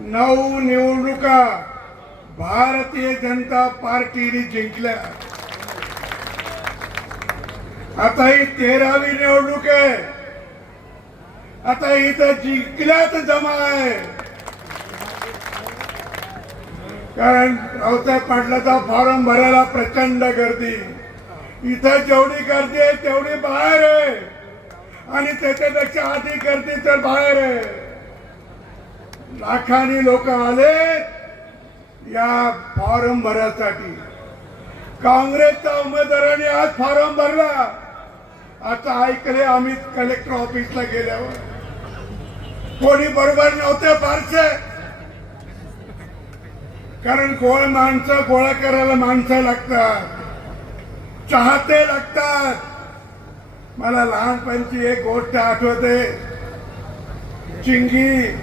नऊ निवडणुका भारतीय जनता पार्टीने जिंकल्या. आता ही तेरावी निवडणूक आहे. आता इथं जिंकल्याच जमा आहे. कारण रावसाहेब पाटलाचा फॉर्म भरायला प्रचंड गर्दी. इथं जेवढी गर्दी आहे तेवढी बाहेर आहे. आणि त्याच्यापेक्षा अधिक गर्दी तर बाहेर आहे. लाखानी लोक आले या फॉर्म भरासाठी. काँग्रेसच्या उमेदवाराने आज फॉर्म भरला. आता ऐकले आम्ही कलेक्टर ऑफिसला गेल्यावर. कोणी बरोबर नव्हते फारसे. कारण गोळ माणसं गोळा करायला माणसं लागतात. चाहते लागतात. मला लहानपणची एक गोष्ट आठवते. चिंगी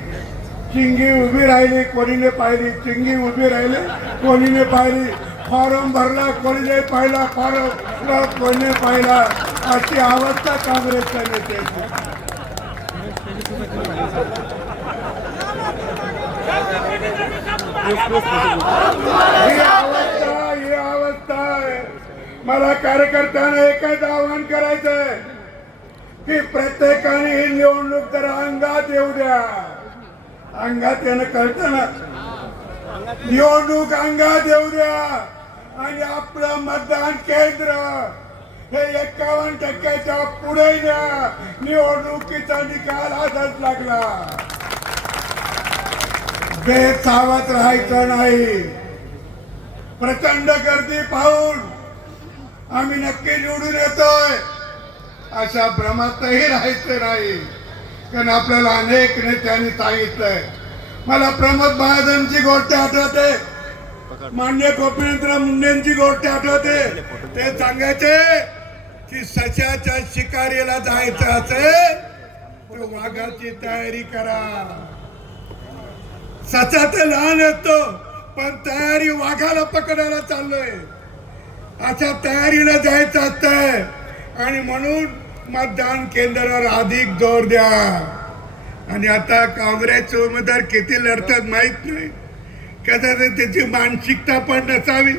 चिंगी उभी राहिली कोणीने पाहिली? चिंगी उभी राहिली कोणीने पाहिली? फॉर्म भरला कोणीने पाहिला? फॉर्म कोणीने पाहिला? अशी अवस्था काँग्रेसच्या नेत्याची. ही अवस्था ही अवस्था आहे. मला कार्यकर्त्यांना एकच आवाहन करायचंय की प्रत्येकाने ही निवडणूक तर अंगात येऊ द्या. अंगात येणं कळतं ना निवडणूक अंगात येऊ द्या. आणि आपलं मतदान केंद्र हे एकावन्न टक्क्याच्या पुढे द्या. निवडणुकीचा निकाल आजच लागला. बेसावत राहायचं नाही. प्रचंड गर्दी पाहून आम्ही नक्की निवडून येतोय. अशा भ्रमातही राहायचं नाही. कारण आपल्याला अनेक नेत्यांनी सांगितलंय. मला प्रमोद महाजनची गोष्ट आठवते. मान्य गोपीनाथ मुंडेंची गोष्ट आठवते. ते सांगायचे की सशाच्या शिकारीला जायचं असेल वाघाची तयारी करा. सचा तर लहान असतो पण तयारी वाघाला पकडायला चाललोय. अशा तयारीला जायचं असतंय. आणि म्हणून मतदान केंद्रावर अधिक जोर द्या. आणि आता काँग्रेसचे उमेदवार किती लढतात माहीत नाही. कदाचित त्याची मानसिकता पण नसावी.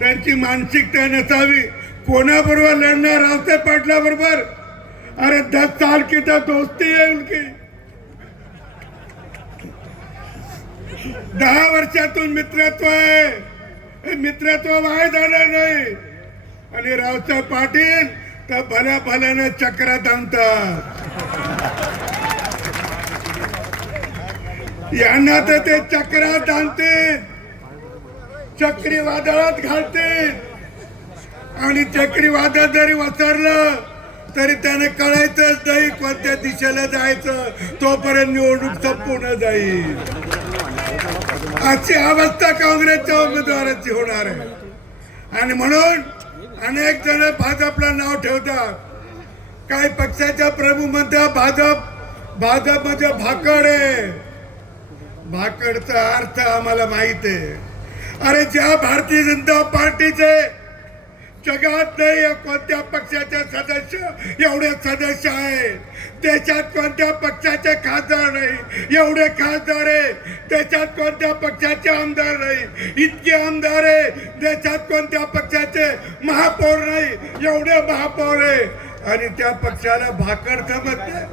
त्यांची मानसिकता नसावी. कोणाबरोबर लढणार रावते पाटला बरोबर अरे दस साल की तर दोस्ती आहे उनकी. दहा वर्षातून मित्रत्व आहे. मित्रत्व वाय झालं नाही. आणि रावसाहेब पाटील तर भल्या भल्यानं चक्रात आणतात यांना तर ते चक्रात आणते चक्रीवादळात घालते आणि चक्रीवादळ जरी वसरलं तरी त्याने कळायचंच नाही कोणत्या दिशेला जायचं. तोपर्यंत निवडणूक संपूर्ण जाईल. अशी अवस्था काँग्रेसच्या उमेदवाराची होणार आहे. आणि म्हणून अनेक जण भाजपला नाव ठेवतात. काही पक्षाच्या प्रमुख म्हणतात भाजप भाजप म्हणजे भाकड आहे. भाकडचा अर्थ आम्हाला माहीत आहे. अरे ज्या भारतीय जनता पार्टीचे जगात नाही या कोणत्या पक्षाचे सदस्य एवढे सदस्य आहे देशात कोणत्या पक्षाचे खासदार नाही एवढे खासदार आहे देशात कोणत्या पक्षाचे आमदार नाही इतके आमदार आहे देशात कोणत्या पक्षाचे महापौर नाही एवढे महापौर आहे आणि त्या पक्षाला भाकड जमत नाही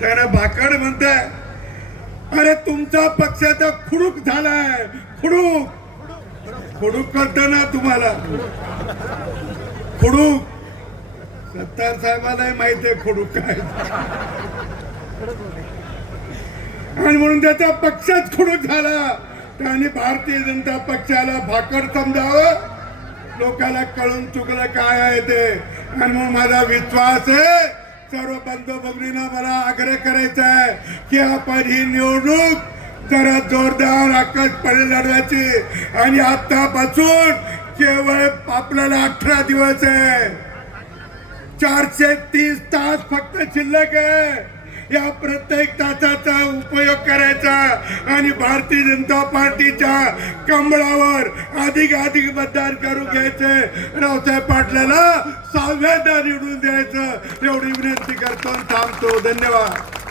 त्याला भाकड म्हणताय. अरे तुमचा पक्षाचा खुडूक झालाय खुडूक. खुडूक करतो ना तुम्हाला. खुडूक. सत्तार साहेबांनाही माहिती आहे खुडूक काय. आणि म्हणून त्याचा पक्षच खुडूक झाला. त्याने भारतीय जनता पक्षाला भाकड समजावं. लोकांना कळून चुकलं काय आहे ते. आणि म्हणून माझा विश्वास आहे सर्व बंधू भगिनींना मला आग्रह करायचा आहे की आपण ही निवडणूक जरा जोरदार आकाशपणे लढवायची. आणि आतापासून केवळ आपल्याला अठरा दिवस आहे. चारशे तीस तास फक्त शिल्लक आहे. या प्रत्येक तासाचा उपयोग करायचा आणि भारतीय जनता पार्टीच्या कमळावर अधिक अधिक मतदान करून घ्यायचे. रावसाहेब पाटलाला सहाव्यांदा निवडून द्यायचं. एवढी विनंती करतो थांबतो. धन्यवाद.